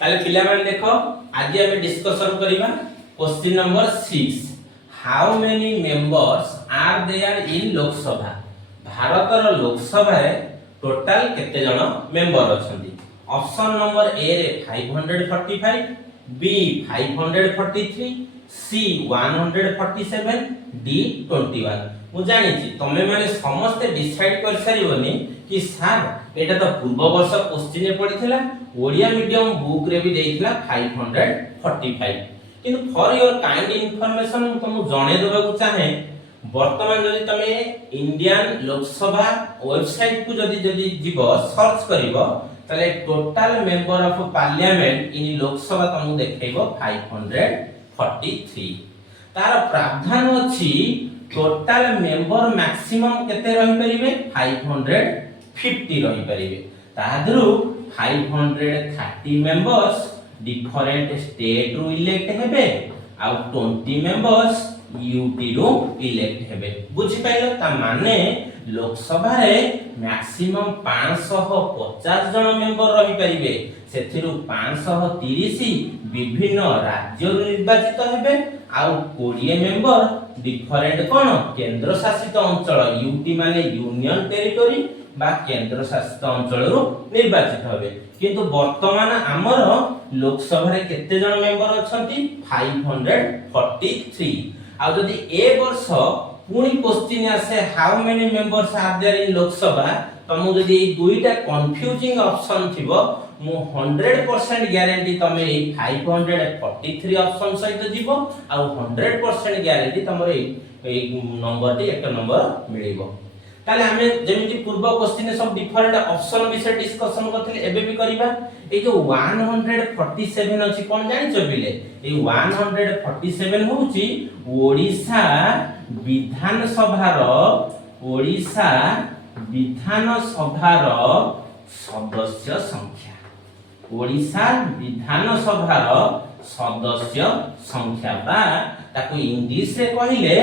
ताले पिला माने देखो आज हम डिस्कशन करिबा question number 6 how many members are there in Lok Sabha. भारतर लोकसभा रे टोटल केते जण मेंबर अछंती। ऑप्शन नंबर ए रे 545, बी 543, सी 147, डी 21। मु जानि छी तमे माने समस्त डिसाइड कर सारिबनी कि सर एटा तो पूर्व वर्ष क्वेश्चन रे पडिथिला ओडिया मीडियम बुक रे भी देइथिला 545 किंतु फॉर योर काइंड इंफॉर्मेशन तुम जणे देबा को चाहे वर्तमान जदि तमे इंडियन लोकसभा वेबसाइट को जदि जीवो सर्च करिवो तले total member of parliament in Lok Sabha तुमको देखैबो 543। तार प्रावधान अछि टोटल मेंबर मैक्सिमम केते रहि परिबे 550 रहि परिबे। तादरु 530 मेंबर्स डिफरेंट स्टेट रु इलेक्ट हेबे आ 20 मेंबर्स यूटी रु इलेक्ट हेबे। बुझि पाइलो ता माने लोकसभा रे मैक्सिमम 550 जन मेंबर रहि परिबे सेथिरु 530 विभिन्न राज्य रु निर्वाचित हेबे आ 20 मेंबर डिफरेंट कोन केंद्र शासित अंचल यूटी माने यूनियन टेरिटरी बा केंद्र शासित अंचल रु निर्वाचित हेबे। किंतु वर्तमान हमर लोकसभा रे केते जन मेंबर अछंती 543। आ जदि ए वर्ष पुनी क्वेश्चन आसे how many members are there in Lok Sabha तमु जदि ए दुईटा कंफ्यूजिंग ऑप्शन थिबो मु 100% गारंटी तमे ए 543 ऑप्शन सहित जीवो आ 100% गारंटी तमरे ए नंबर टी एक नंबर मिलिबो। ताले हमें जेमिति पूर्व क्वेश्चन सब डिफरेंट ऑप्शन विषय डिस्कशन करथिले एबे भी करिबा। ए जो 147 अछि कोन जानि छ बिले ए 147 होउची ओडिसा विधान सभार सदस्य संख्या। ओडिसा विधान सभार सदस्य संख्या बा ताको इंग्लिश रे कहिले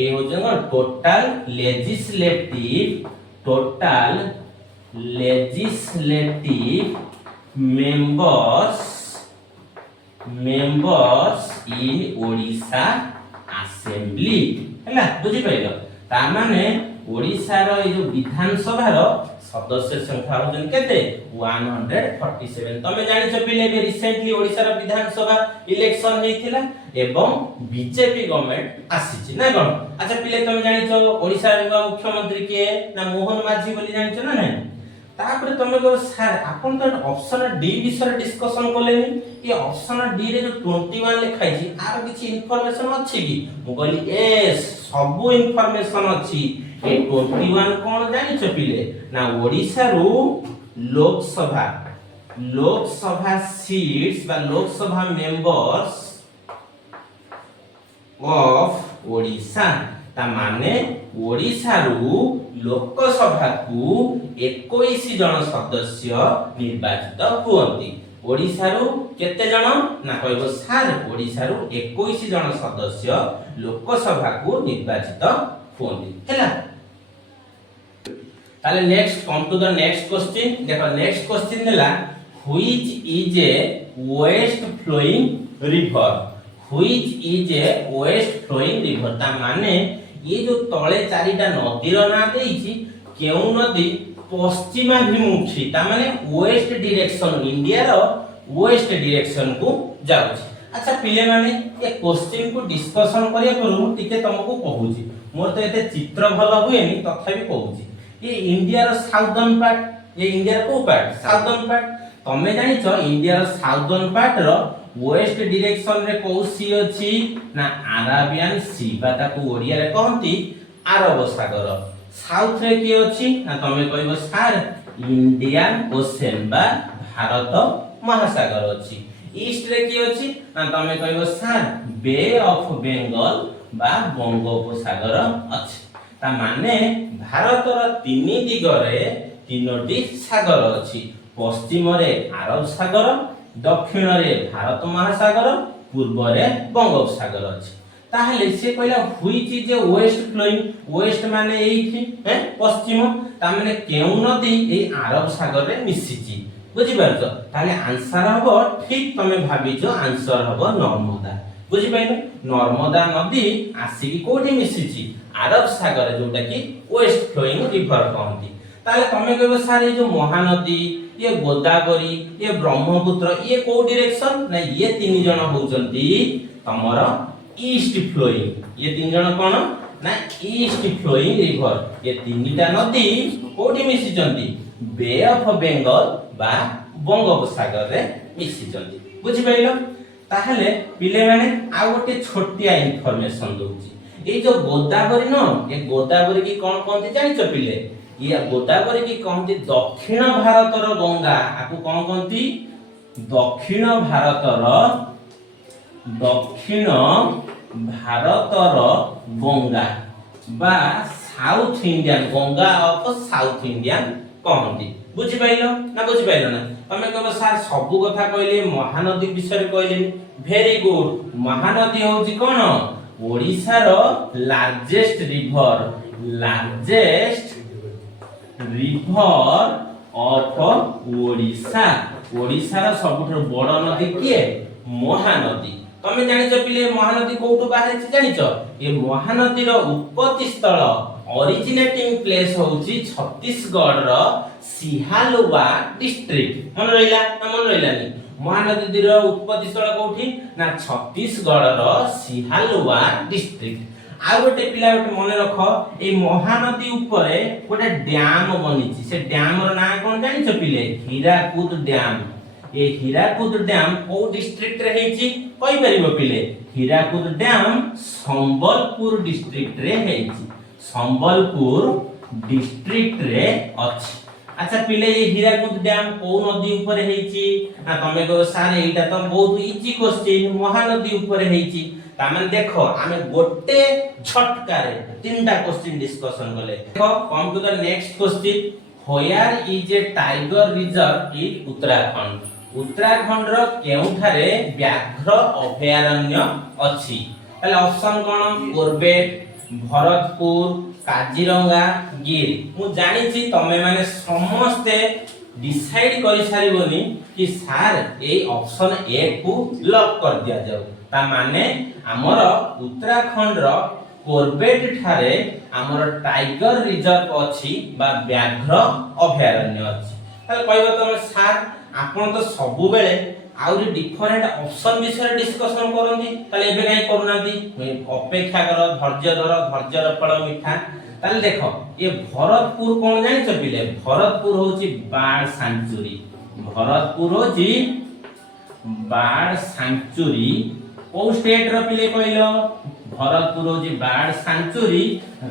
ए हो जंग total legislative members in Odisha assembly हैला बुझि पाइलो। ता माने ओडिसा रो ए जो विधान सभा रो सदस्य संख्या हो जन केते 147। तमे जानि छ पिले बे रिसेंटली ओडिसा रो विधान सभा इलेक्शन हेतिला एवं बीजेपी गवर्नमेंट आसीछि ना कोन। अच्छा पिले तमे जानि छ ओडिसा रो मुख्यमंत्री के ना मोहन माझी बोली जानि छ ना नै। तापर तमे को सर आपन तो ऑप्शन डी विषय डिस्कशन करले ये ऑप्शन डी रे जो 21 लिखाई छी आर किछि इंफॉर्मेशन अछि कि मु कहली एस सब इंफॉर्मेशन अछि। ए 21 कोन जानि छ पिले ना ओडिसा रो लोकसभा सीट्स बा लोकसभा मेंबर्स ऑफ ओडिसा ता माने ओडिसा रो लोकसभा को 21 जन सदस्य निर्वाचित हुअंती। ओडिसा रो केते जन ना कहबो सर ओडिसा रो 21 जन सदस्य लोकसभा को निर्वाचित हुअंती हैला। ताले next come to the next question. देखो नेक्स्ट क्वेश्चन देला which is a west flowing river ता माने ये जो तळे चारिटा नदीर ना देइछि केउ नदी पश्चिमाभिमुखी ता माने वेस्ट डायरेक्शन इंडिया रो वेस्ट डायरेक्शन को जाउछि। अच्छा पिले माने ए क्वेश्चन को डिस्कशन करिया करू टिके तुमको कहूछि मोर तो एते चित्र भलो हुएनी तथापि कहूछि ये इंडिया रो साउदर्न पार्ट ये इंडिया को पार्ट साउदर्न पार्ट तमे जानि छ इंडिया रो साउदर्न पार्ट रो वेस्ट डायरेक्शन रे को सी अछि ना अरेबियन सी बा ताको ओडिया रे कहंती अरब सागर। साउथ रे की अछि ना तमे कहबो सर इंडियन ओशन बा भारत महासागर अछि। ईस्ट रे की अछि ना तमे कहबो सर बे ऑफ बंगाल बा बंगोपसागर अछि। ता माने भारतर तीन दिगरे तीनोटी सागर अछि। पश्चिम रे अरब सागर, दक्षिण रे भारत महासागर, पूर्व रे बंगोपसागर अछि। ताहले से कहला which is a west flowing west माने एथि पश्चिम ता माने केउ नदी ए अरब सागर रे मिसिछि बुझी पारछ ताले आंसर हबो ठीक तमे भाबिजो आंसर हबो नर्मदा बुझी पाइलो नर्मदा नदी आसीकी कोठी मिसिची अरब सागर जोटा कि वेस्ट फ्लोइंग रिवर कहंती ताले तमे कहबो सर ये जो महानदी ये गोदावरी ये ब्रह्मपुत्र ये को डायरेक्शन ना ये तीन जण होचंती तमर ईस्ट फ्लोइंग ये तीन जण कोन ना ईस्ट फ्लोइंग रिवर ये तीनटा नदी कोठी मिसिचंती बे ऑफ बेंगल बा बंगोपसागर रे मिसिचंती बुझी पाइलो ताहले पिले माने आ गोटे छोटिया इन्फॉर्मेशन दोची ए जो गोदावरी न ए गोदावरी की कोन कोनती जानिचो पिले ये गोदावरी की कहती दक्षिण भारतर गंगा आपको कौन कहती दक्षिण भारतर गंगा बा south Indian Ganga of south Indian कहती बुझी पाइलो ना तमे कहबो सर सब कथा कहले महानदी विषय कहले वेरी गुड महानदी होची कोन ओडिसा रो largest river of Odisha Odisha रा सबुठर बड़ नदी किए महानदी तमे जानिଛ पिले महानदी कोठु बाहर छी जानिଛ ये महानदी रो उत्पत्ति स्थल ओरिजिनेटिंग प्लेस होची छत्तीसगढ़ रो सिहालुवा डिस्ट्रिक्ट मन रहिला नी महानदी रो उत्पत्ति स्थल कोठी ना छत्तीसगढ़ रो सिहालुवा डिस्ट्रिक्ट आ गोटे पिला गोटे मन रख ए महानदी उपरे गोटे डैम बनिछि से डैम रो नाम कोन जानिछ पिले हीराकुद डैम ए हीराकुद डैम को डिस्ट्रिक्ट रे हेछि कहि परिबो पिले हीराकुद डैम संबलपुर डिस्ट्रिक्ट रे हेछि संबलपुर डिस्ट्रिक्ट रे अछि अच्छा पिले ये हीराकुद डैम को नदी ऊपर हेछि ना तमे को सारे एटा तो बहुत इजी क्वेश्चन महानदी ऊपर हेछि तामन देखो आमे गोटे झटकारे तीनटा क्वेश्चन डिस्कशन गले देखो come to the next question where is a tiger reserve in Uttarakhand रो केउठारे व्याघ्र अभयारण्य अछि ताले ऑप्शन कोन कोरबेट भरतपुर काजीरंगा गिर मु जानि छी तमे माने समस्ते डिसाइड करि सारिबोनी कि सर ए ऑप्शन ए को लॉक कर दिया जाऊ ता माने हमर उत्तराखंड रो कोरबेट ठारे हमर टाइगर रिजर्व अछि बा व्याघ्र अभयारण्य अछि ताले कहबो तमे सर आपण तो सबु बेले आउरी डिफरेंट ऑप्शन विषय डिस्कशन करंती ताले एबे काई करूनांती अपेक्षा कर धैर्य फल मिठा ताले देखो ये भरतपुर कोन जानि छ पिले भरतपुर होची बार्ड सैंक्चुरी भरतपुर होची बार्ड सैंक्चुरी ओ स्टेट रो पिले कहलो भरतपुर होची बार्ड सैंक्चुरी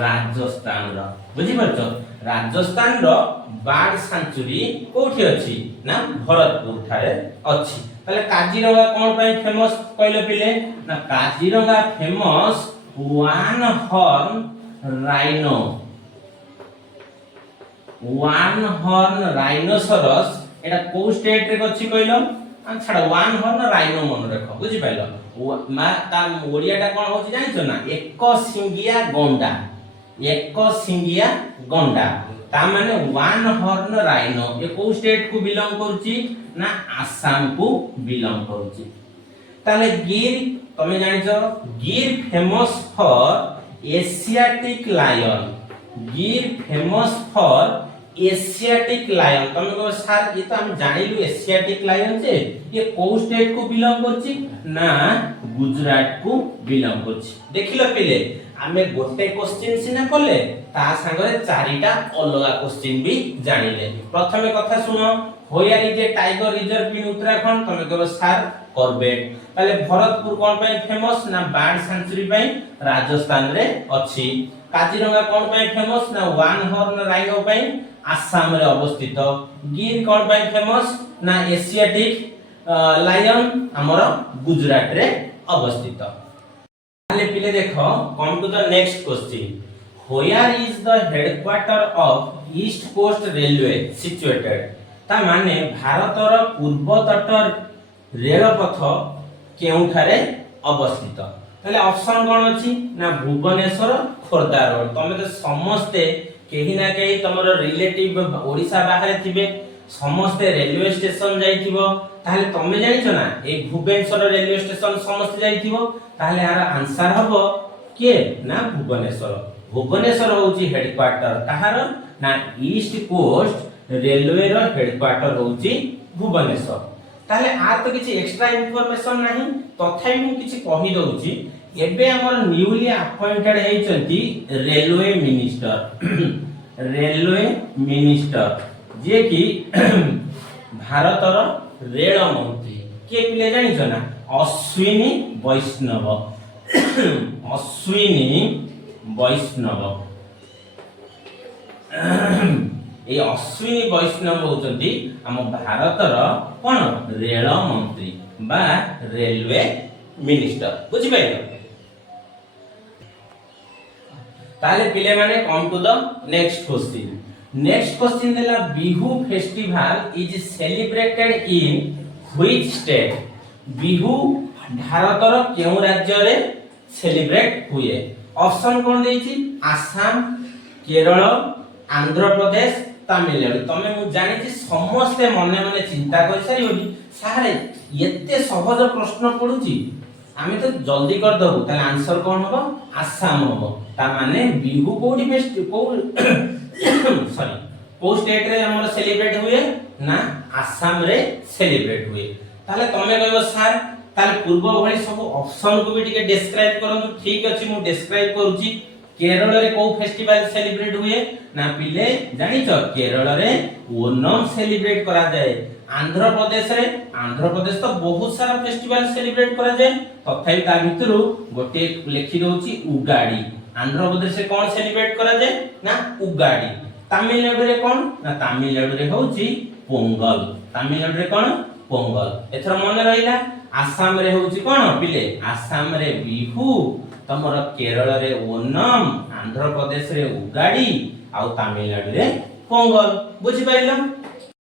राजस्थान रो बुझी परछो राजस्थान रो बार्ड सैंक्चुरी कोठी अछि ना भरतपुर ठारे अछि ताले काजीरंगा कोन पय फेमस कहलो पिले ना Kaziranga famous one horn rhinoceros एटा को स्टेट रे अछि कहलो छाड़ वन हॉर्न राइनो मन रखो बुझी पाइलो मा ता ओडियाटा कोन होची जानि छ ना एक सिंगिया गंडा ता माने वन हॉर्न राइनो ये को स्टेट को बिलोंग करची ना आसाम को बिलोंग करची ताले गिर तमे जानि छ गिर फेमस फॉर एशियाटिक लायन गिर फेमस फॉर एशियाटिक लायन तमे को सर ये तो हम जानिलु एशियाटिक लायन जे ये को स्टेट को बिलोंग करची ना गुजरात को बिलोंग करची देखिलो पिले आमे गोटे क्वेश्चन सिना करले ता संगरे चारिटा अलगा क्वेश्चन भी जानिले प्रथमे कथा सुनो where is a tiger reserve in Uttarakhand तमे कहबो सर कोरबेट ताले भरतपुर कोन पय फेमस ना बार्ड सैंक्चुरी पय राजस्थान रे अछि काजीरंगा कोन पय फेमस ना वन हॉर्न राइनो पय आसाम रे अवस्थित गिर कोन पय फेमस ना एशियाटिक लायन हमर गुजरात रे अवस्थित ताले पिले देखो come to the next question where is the headquarter of East Coast Railway situated ता माने भारतर पूर्व तट रेलपथ केउठारे अवस्थित ताले ऑप्शन कोन अछि ना भुवनेश्वर खोरदा रोड तमे तो समस्ते केही ना केही तमरो रिलेटिव ओडिसा बाहर थिबे समस्ते रेलवे स्टेशन जाइथिबो ताहले तमे जानिछो ना ए भुवनेश्वर रेलवे स्टेशन समस्त जाइथिबो ताहले यार आंसर हबो के ना भुवनेश्वर। भुवनेश्वर होची हेडक्वार्टर कहार ना ईस्ट कोस्ट रेलवे रो हेडक्वार्टर होची भुवनेश्वर। ताहले आ तो किछि एक्स्ट्रा इंफॉर्मेशन नाही तथापि मु किछि कहि दउची। एबे हमर न्यूली अपॉइंटेड हेचंती रेलवे मिनिस्टर रेलवे मिनिस्टर जे कि भारतर रेल मंत्री के पिले जानि छ ना अश्विनी वैष्णव अश्विनी वैष्णव ए अश्विनी वैष्णव होचंती हम भारतर कोन रेल मंत्री बा रेलवे मिनिस्टर बुझि पाइलो। ताले पिले माने come to the next question. Next question देला Bihu festival is celebrated in which state. Bihu भारतर केउ राज्य रे सेलिब्रेट हुए। ऑप्शन कोन देछि आसाम केरल आंध्र प्रदेश तमिलनाडु। तमे मु जानि छी समस्त मने मने चिंता कर सारी होली सारे एते सहज प्रश्न पडुची आमे तो जल्दी कर दबु ताले आंसर कोन होबो आसाम होबो। ता माने बिहू कोडी फेस्ट को सॉरी को स्टेट रे हमर सेलिब्रेट हुए ना आसाम रे सेलिब्रेट हुए। ताले तमे कहबो सर ताले पूर्व भली सब ऑप्शन को भी टिके डिस्क्राइब करंतु। ठीक अछि मु डिस्क्राइब करूची। केरल रे को फेस्टिवल सेलिब्रेट हुए ना पिले जानि छ केरल रे ओणम सेलिब्रेट करा जाए। आंध्र प्रदेश तो बहुत सारा फेस्टिवल सेलिब्रेट करा जाए तथापि ता भितरु गोटे लेखि दोची उगाड़ी। आंध्र प्रदेश रे कोन सेलिब्रेट करा जाए ना उगाड़ी। तमिलनाडु रे कोन ना तमिलनाडु रे होची पोंगल। तमिलनाडु रे कोन पोंगल। एथर मन रहिला। आसाम रे होची कोन पिले आसाम रे बिहू तमर केरल रे ओणम आंध्र प्रदेश रे उगाड़ी आउ तमिलनाडु रे पोंगल बुझि पाइलो।